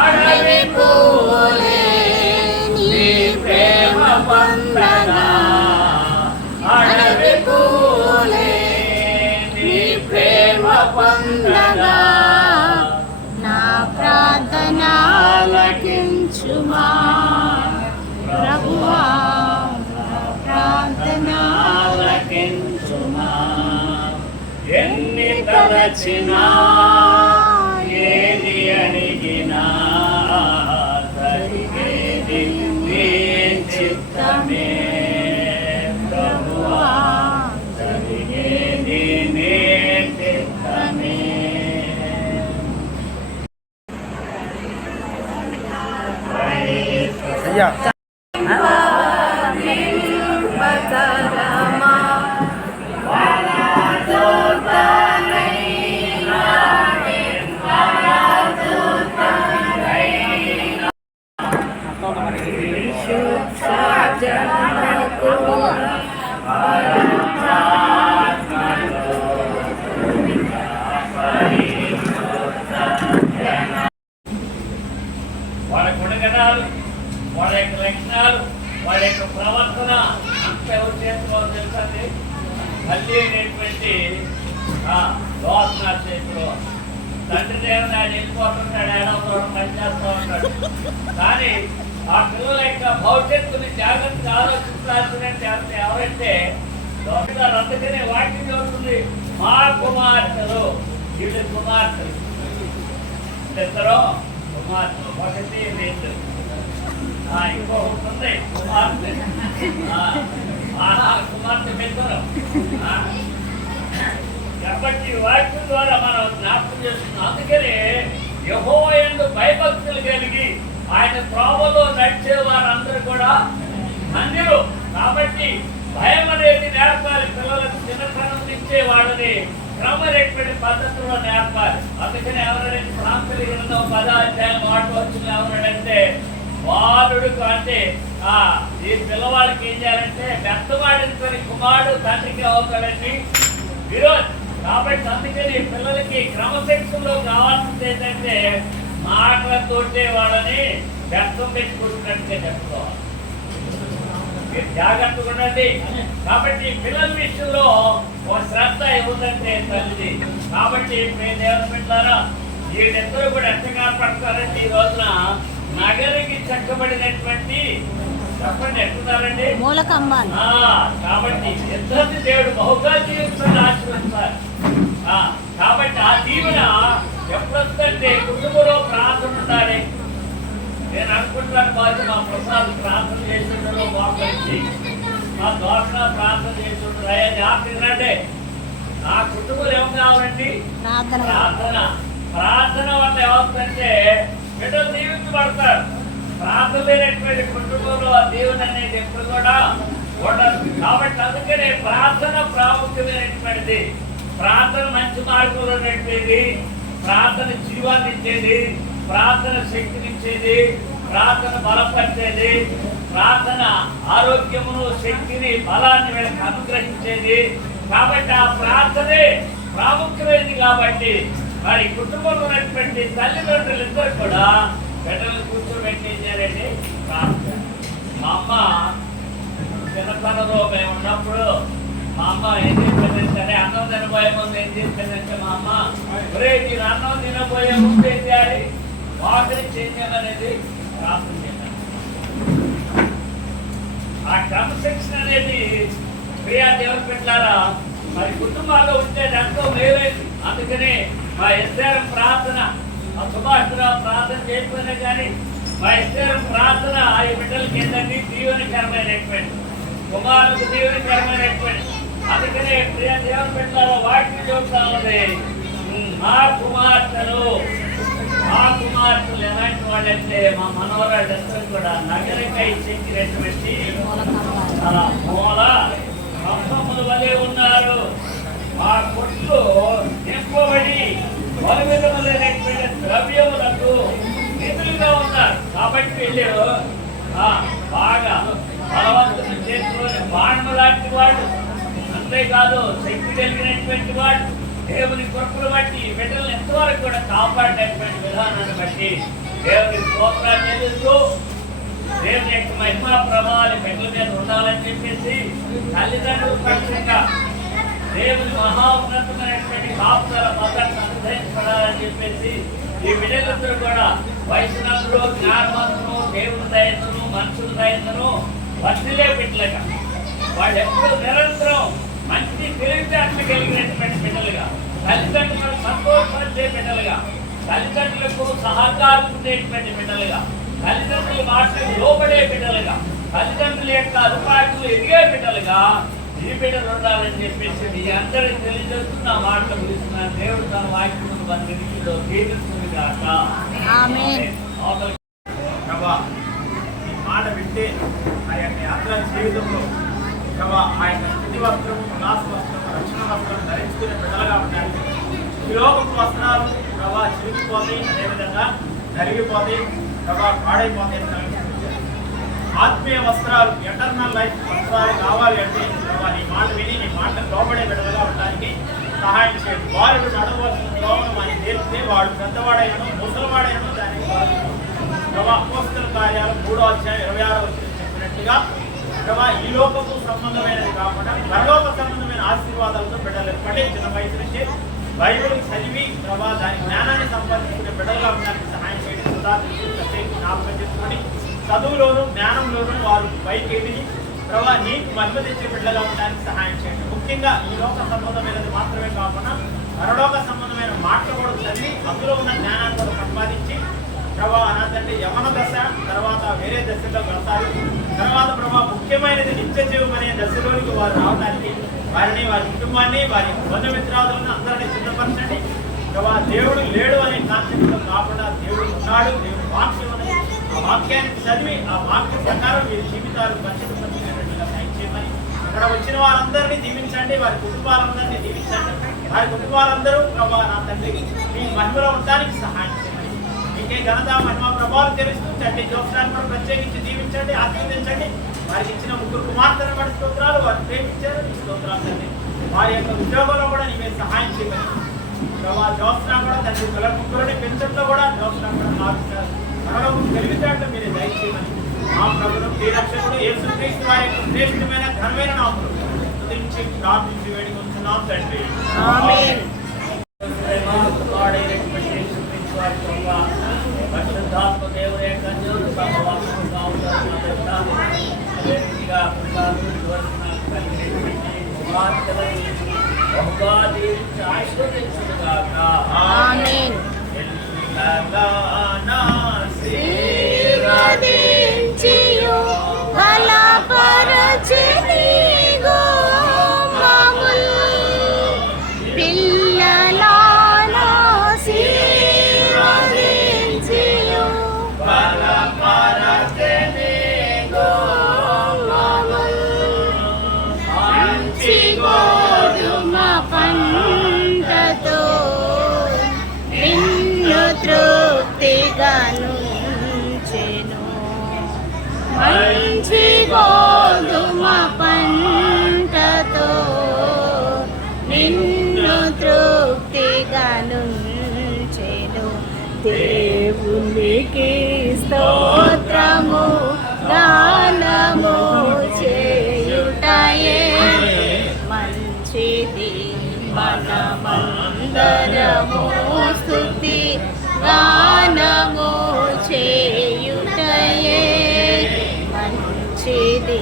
అడవి పూలే నీ ప్రేమ పొందగా, అడవి పూలే నీ ప్రేమ పొందగా, నా ప్రార్థన ఆలకించుమా ప్రభువా, నా ప్రార్థన ఆలకించుమా. ఎన్ని తలచినా ఏది అడిగినా జరిగేది నీ చిత్తమే ప్రభువా, జరిగేది నీ చిత్తమే. అయ్యా వాళ్ళ గుణగణాలు, వాళ్ళ యొక్క లక్షణాలు, వాళ్ళ యొక్క ప్రవర్తన అంత ఎవరు చేస్తున్నారు తెలుసండి? తల్లి అనేటువంటి దోషణ చేతులు తండ్రి దేవుడు ఆయన వెళ్ళిపోతుంటాడు, ఏడవడం పనిచేస్తూ ఉంటాడు. కానీ ఆ పిల్లల యొక్క భవిష్యత్తుని జాగ్రత్తగా ఆలోచించాల్సిన ఎవరంటే దోషగారు. అందుకనే వాక్యం చదువుతుంది, మా కుమార్తెలు, వీళ్ళు కుమార్తెలు ఇద్దరు కుమార్తెలు, ఒకటి రెండు ఇంకో ఉంటుంది కుమార్తె, కుమార్తె పెద్దరు. కాబట్టి వాక్యం ద్వారా మనం జ్ఞాపకం చేస్తున్నాం. అందుకనే యెహోవా యందు భయభక్తులు కలిగి ఆయన త్రోవలో నడిచే వారందరూ కూడా ధన్యులు. కాబట్టి భయం అనేది నేర్పాలి పిల్లలకు, చిన్నతనం నుంచే వాళ్ళని క్రమరేపటి పద్ధతిలో నేర్పాలి. అందుకని ఎవరైనా ప్రాంతాలు 10వ అధ్యాయం 8వ వచనం ఎవరంటే బాలుడు అంటే ఈ పిల్లవాడికి ఏం చేయాలంటే పెద్దవాడిని కుమారుడు తండ్రికి అవుతాడండి విరోధ్. కాబట్టి అందుకని పిల్లలకి క్రమశిక్షణలో కావాల్సింది ఏంటంటే మాటలతోటే వాళ్ళని వ్యక్తం పెట్టుకుంటున్నట్టుగా చెప్పుకోవాలి. మీరు జాగ్రత్తగా ఉండండి. కాబట్టి పిల్లల విషయంలో ఒక శ్రద్ధ ఏముందంటే తల్లిది. కాబట్టి మేము దేవుని పెట్టారా వీళ్ళిద్దరూ కూడా ఎంతగా పడతారంటే ఈ రోజున నగరికి చెక్కబడినటువంటి చెప్పండి ఎట్టున్నారండి మూలకంబాలు. కాబట్టి ఇద్దరిని దేవుడు బహుగా జీవితాన్ని ఆశీర్వదిస్తారు. కాబట్టి ఆ దీవెన ఎప్పుడొస్తుంటే కుటుంబంలో ప్రార్థన ఉండాలి. నేను అనుకుంటాను బాధ్యత మా ప్రసాద్ ప్రార్థన చేస్తుండలో మోకరించి మా దోషణ ప్రార్థన చేస్తుంటారు. అయ్యా జాగ్రత్త, నా కుటుంబంలో ఏం కావాలండి? ప్రార్థన. ప్రార్థన వల్ల ఏమవుతుందంటే బిడ్డలు దీవించబడతారు. ప్రార్థన లేనటువంటి కుటుంబంలో ఆ దేవుని అనేది ఎప్పుడు కూడా ఉండదు. కాబట్టి అందుకనే ప్రార్థన ప్రాముఖ్యమైనటువంటిది. ప్రార్థన మంచి మార్గంలో నడిపేది, ప్రార్థన జీవాన్ని ఇచ్చేది, ప్రార్థన శక్తినిచ్చేది, ప్రార్థన బలపరిచేది, ప్రార్థన ఆరోగ్యమును శక్తిని బలాన్ని వీళ్ళకి అనుగ్రహించేది. కాబట్టి ఆ ప్రార్థనే ప్రాముఖ్యమైనది. కాబట్టి మరి కుటుంబంలో ఉన్నటువంటి తల్లిదండ్రులు ఇద్దరు కూడా బిడ్డలు కూర్చోబెట్టించారండి ప్రార్థన. మా అమ్మ చిన్నతనంలో మేము ఉన్నప్పుడు మా అమ్మ ఏం చేసిందంటే అన్నం తినబోయే ముందు ఏం చేసిందంటే మా అమ్మ ఒరే మీరు అన్నం తినబోయే ముందు ఏం చేయాలి? వాకిలి చేయమనేది ప్రార్థన చేయాలి. ఆ క్రమశిక్షణ అనేది ప్రియా దేవుని పెట్టారా మరి కుటుంబాల్లో ఉంటే ఎంతో మేలైంది. అందుకనే మా ఎస్ఆర్ఎం ప్రార్థన, మా సుభాష్రావు ప్రార్థన చేయకపోయినా కానీ మా ఎస్ఆర్ఎం ప్రార్థన ఈ బిడ్డలకి ఏంటంటే దీవెనకరమైనటువంటి కుమారులకు దీవెనకరమైనటువంటి. అందుకనే ప్రియ దేవుని పెట్టారో వాటిని చూస్తా ఉంది. మా కుమార్తెలు ఎలాంటి వాళ్ళంటే మా మనవరాళ్ళందరూ కూడా నగరకై చెక్కినటువంటి మూల కంపముల వలె ఉన్నారు. ఆ కొట్లు నింపబడి వలవిధములైనటువంటి ద్రవ్యములకు నిధులుగా ఉన్నారు. కాబట్టి వీళ్ళు బాగా బలవంతుని చేతిలోని బాణము లాంటి వాడు, అంతేకాదు శక్తి కలిగినటువంటి వాడు, దేవుని కృపను బట్టి బిడ్డలను ఎంతవరకు కూడా కాపాడేటువంటి విధానాన్ని బట్టి దేవుని స్తోత్రాలు చెల్లిస్తూ దేవుని యొక్క మహిమా ప్రభావాలు బిడ్డల మీద ఉండాలని చెప్పేసి తల్లిదండ్రుల పక్షంగా దేవుని మహోన్నతమైనటువంటి కాపుదల భద్రత అనుగ్రహించబడాలని చెప్పేసి ఈ బిడ్డలందరూ కూడా వయసునందరూ జ్ఞానవంతులు దేవుని దయతను మనుషుల దయతను వర్తిలే బిడ్డలుగా వాళ్ళు ఎప్పుడూ నిరంతరం మంచి తెలివితేటలు కలిగినటువంటి బిడ్డలుగా తల్లిదండ్రులను సంతోషపరిచే బిడ్డలుగా తల్లిదండ్రులకు సహకారం ఉండేటువంటి బిడ్డలుగా తల్లిదండ్రుల మాటలకు లోబడే బిడ్డలుగా తల్లిదండ్రుల యొక్క అదుపాటులు ఎదిగే బిడ్డలుగా ఈ బిడ్డలు ఉండాలని చెప్పేసి మీ అందరికీ తెలియజేస్తున్న మాటలు పిలుస్తున్నాను. దేవుడు తన వాక్యమును మన నిధిలో దీవిస్తుంది కాక. ఈ మాట వింటే ఆ యొక్క యాత్ర జీవితంలో ఆ యొక్క స్థితి వస్త్రం, ఉల్లాస వస్త్రం, రక్షణ వస్త్రం ధరించుకునే బిడ్డలుగా ఉండాలి. ఈ లోకపు వస్త్రాలు చిరిగిపోతాయి, అదేవిధంగా నలిగిపోతాయి, పాడైపోతాయి. ఆత్మీయ వస్త్రాలు, ఎటర్నల్ లైఫ్ వస్త్రాలు కావాలి అంటే నీ మాట విని నీ మాట లోబడే బిడ్డలుగా ఉండడానికి సహాయం చేయండి. వారు నడవలసిన త్రోవను అని తెలిస్తే వాడు పెద్దవాడైనను ముసలివాడైనను దానికి అపోస్తల కార్యాలు 3వ అధ్యాయం 26వ వచనం చెప్పినట్టుగా ఈ లోకపు సంబంధమైనది కాకుండా పరలోక సంబంధమైన ఆశీర్వాదాలతో బిడ్డలు ఎప్పటి చిన్న వయసు నుంచి బైబిల్ చదివి దాని జ్ఞానాన్ని సంపాదించుకునే బిడ్డలుగా ఉండడానికి సహాయం చేయడం జ్ఞాపకం చేసుకొని చదువులోను జ్ఞానంలోనూ వారు పైకి ఎదిగి నీకు మహిమ తెచ్చే బిడ్డగా ఉండడానికి సహాయం చేయండి. ముఖ్యంగా ఈ లోక సంబంధమైనది మాత్రమే కాకుండా పరలోక సంబంధమైన మాటలు కూడా చదివి అందులో ఉన్న జ్ఞానాన్ని కూడా సంపాదించి అనంటే యవన దశ తర్వాత వేరే దశలో వెళ్తారు. తర్వాత ముఖ్యమైనది నిత్య జీవం అనే దశలోనికి వారు రావడానికి వారిని, వారి కుటుంబాన్ని, వారి బంధుమిత్రాదులను అందరినీ సిద్ధపరచండి. దేవుడు లేడు అనే కాన్సెప్ట్లో కాకుండా దేవుడు ఉన్నాడు, దేవుడు వాక్యం ఉన్నది. ఆ వాక్యాన్ని చదివి ఆ వాక్య ప్రకారం వీరి జీవితాలు పరిశుభ్రమైనట్టుగా చేయమని అక్కడ వచ్చిన వారందరినీ దీవించండి, వారి కుటుంబాలందరినీ దీవించండి. వారి కుటుంబాలందరూ నా తండ్రి మీ మహిమలో ఉండడానికి సహాయం చేయండి. మీకే ఘనత మహిమ ప్రభావం తెలుస్తూ తండ్రి జోక్యాన్ని కూడా ప్రత్యేకించి దీవించండి, ఆశీర్వదించండి. వారికి ఇచ్చిన 3 కుమార్తెలను బట్టి స్తోత్రాలు, వారు ప్రేమించారు నీ స్తోత్రాలు తండ్రి. వారి యొక్క ఉద్యోగంలో కూడా నీవే సహాయం చేయమని జోత్స్నా కూడా తండ్రి పిల్లల 3 పెంచడంలో కూడా జోత్స్నా కూడా మార్చారు. తెలివితేటలు మీరే దయచేయమని మా ప్రభువు శ్రీరక్షకుడు యేసుక్రీస్తు వారి యొక్క శ్రేష్టమైన ఘనమైన నామములో స్తుతించి ప్రార్థించి వేడుకొంటున్నాం తండ్రి. ఆమేన్. పరిశుద్ధాత్మ దేవుని యొక్క జ్యోతి సమవాసముగా ఉండాలన్నా అదేవిధంగా బహుగా దీవించి ఆశీర్వదించుగాక. ఆమేన్. ఆశీర్వదించియు బలపరచెని గోమాముల్ పిల్లలాను ఆశీర్వదించియు బలపరచెని గోమాముల్ మంచి గోధుమ పంటతో తృప్తిగానుంచెను. మంచి గోధుమ పంటతో నిన్ను తృప్తిగానుంచెను. దేవునికి స్తోత్రము గానము చేయుటయే మంచిది. మనమందరము స్తుతి గానము చేయుటయే మంచిది.